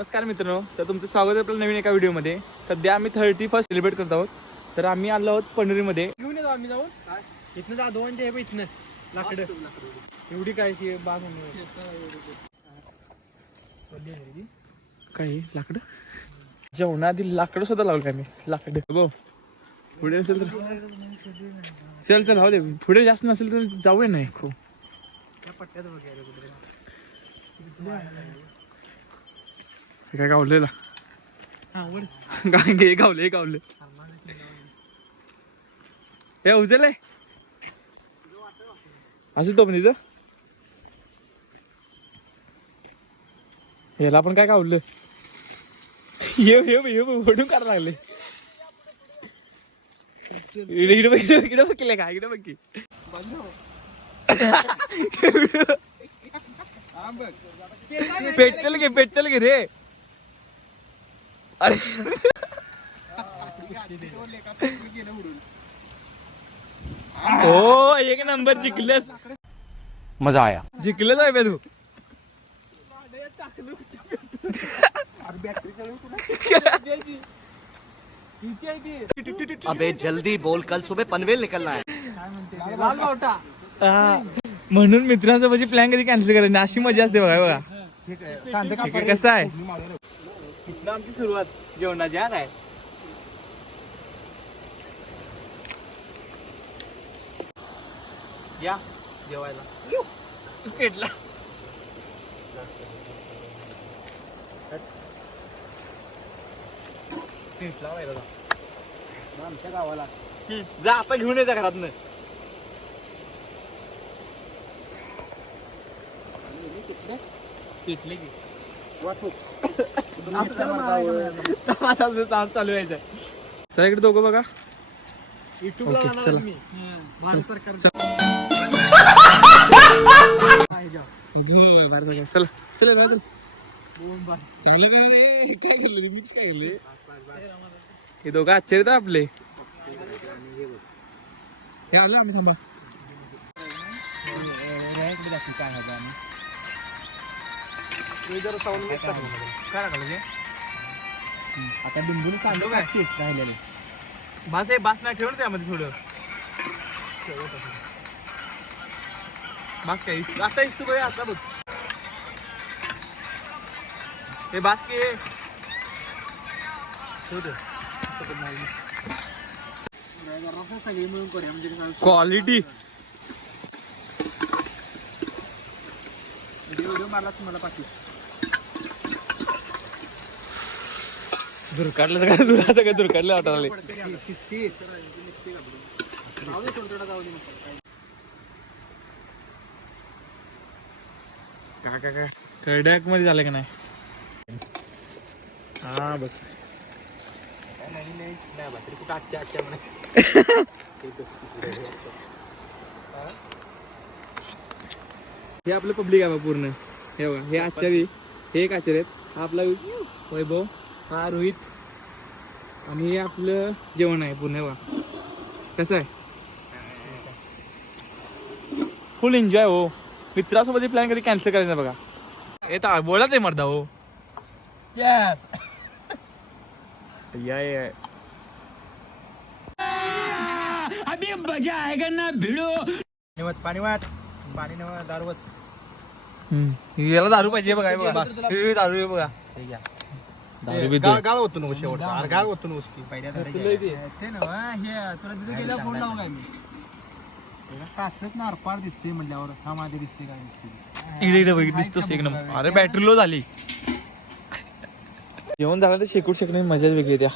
नमस्कार मित्रांनो, तर तुमचं स्वागत आहे आपल्या नवीन एका व्हिडिओमध्ये. सध्या आम्ही 31st सेलिब्रेट करत आहोत. तर आम्ही आलो आहोत पनवेलमध्ये. घेऊन येतो आम्ही जाऊन इथनं जा दोनचे हे इथनं लाकडं एवढी काय बाग काही लाकडं जेवणाआधी लाकडं सुद्धा लावलं आम्ही. लाकडं बघ पुढे असेल तर चल हो दे. पुढे जास्त नसेल तर जाऊया नाही खूप पट्ट्यात वगैरे कुठे काय गावलेला हा वर काय गावले हे उचल आहे असं तो पण तिथं याला पण काय गावलं ये ओढून काढायला लागले. इकडे बघले का इकडे बघ की पेटल गे रे. अरे हो एक नंबर जिंकलंस. मजा आया. जिंकलंच आहे बे तू. अबे जल्दी बोल, कल सुबह पनवेल निकलना है. लाल बावटा म्हणून मित्रांसोबत प्लॅन कधी कॅन्सल करायची अशी मजा असते बघा. कसं आहे इथनं आमची सुरुवात जेवणाची आहे. या जेवायला पेटला आमच्या गावाला जा आता घेऊन येत्या घरातनं. पेटले की चालू व्हायचं. चला इकडे दोघं बघा. युट्यूबला ओके, लावणार चला. मी भारत सरकार चला चला चल चांगलं काय केलं मीच काय केलं. हे दोघं आश्चर्य आहेत आपले. हे आलो आम्ही थांबा. काय लागलं ते आता डुंबून कांदो काय राहिलेले बास आहे. बास नाही ठेवून त्यामध्ये थोडं बास काय आता इस्तू बघ आता बघ हे बास की सगळी मिळून करूया म्हणजे क्वालिटी व्हिडिओ मारला तुम्हाला पाठी दुर्काडलं सगळं दुर्काडलं वाटायला. काय कडक मध्ये झालं का नाही. हा बघ कुठं आजच्या म्हणे हे आपलं पब्लिक आहे बा पूर्ण. हे बघा हे आचारी हे एक आचार्य आहेत. हा आपला वैभव, हा रोहित आणि हे आपलं जेवण आहे पूर्ण. बघा कसं आहे फुल एन्जॉय हो. मित्रासोबत प्लॅन कधी कॅन्सल करायचं बघा. येता बोला ते मर्दा हो. या अभी मजा आएगा ना भिड़ो. पाणी दारवत याला दारू पाहिजे बघा. हे बघा हे दारू आहे बघा. दारू बी दे. गाळ होतो ना शेवटचा गाळ होतो ना उसकी पहिल्या ते ना हे तुला तिथे गेल्यावर फोन लावू काय मी काचच ना आरपार दिसते म्हणल्यावर हा माझे दिसते काय दिसते इकडे बघ दिसतोस एक नंबर. अरे बॅटरी लो झाली. जेवण झालं तर शेकूड शेकणे मजाच वेगळी त्या.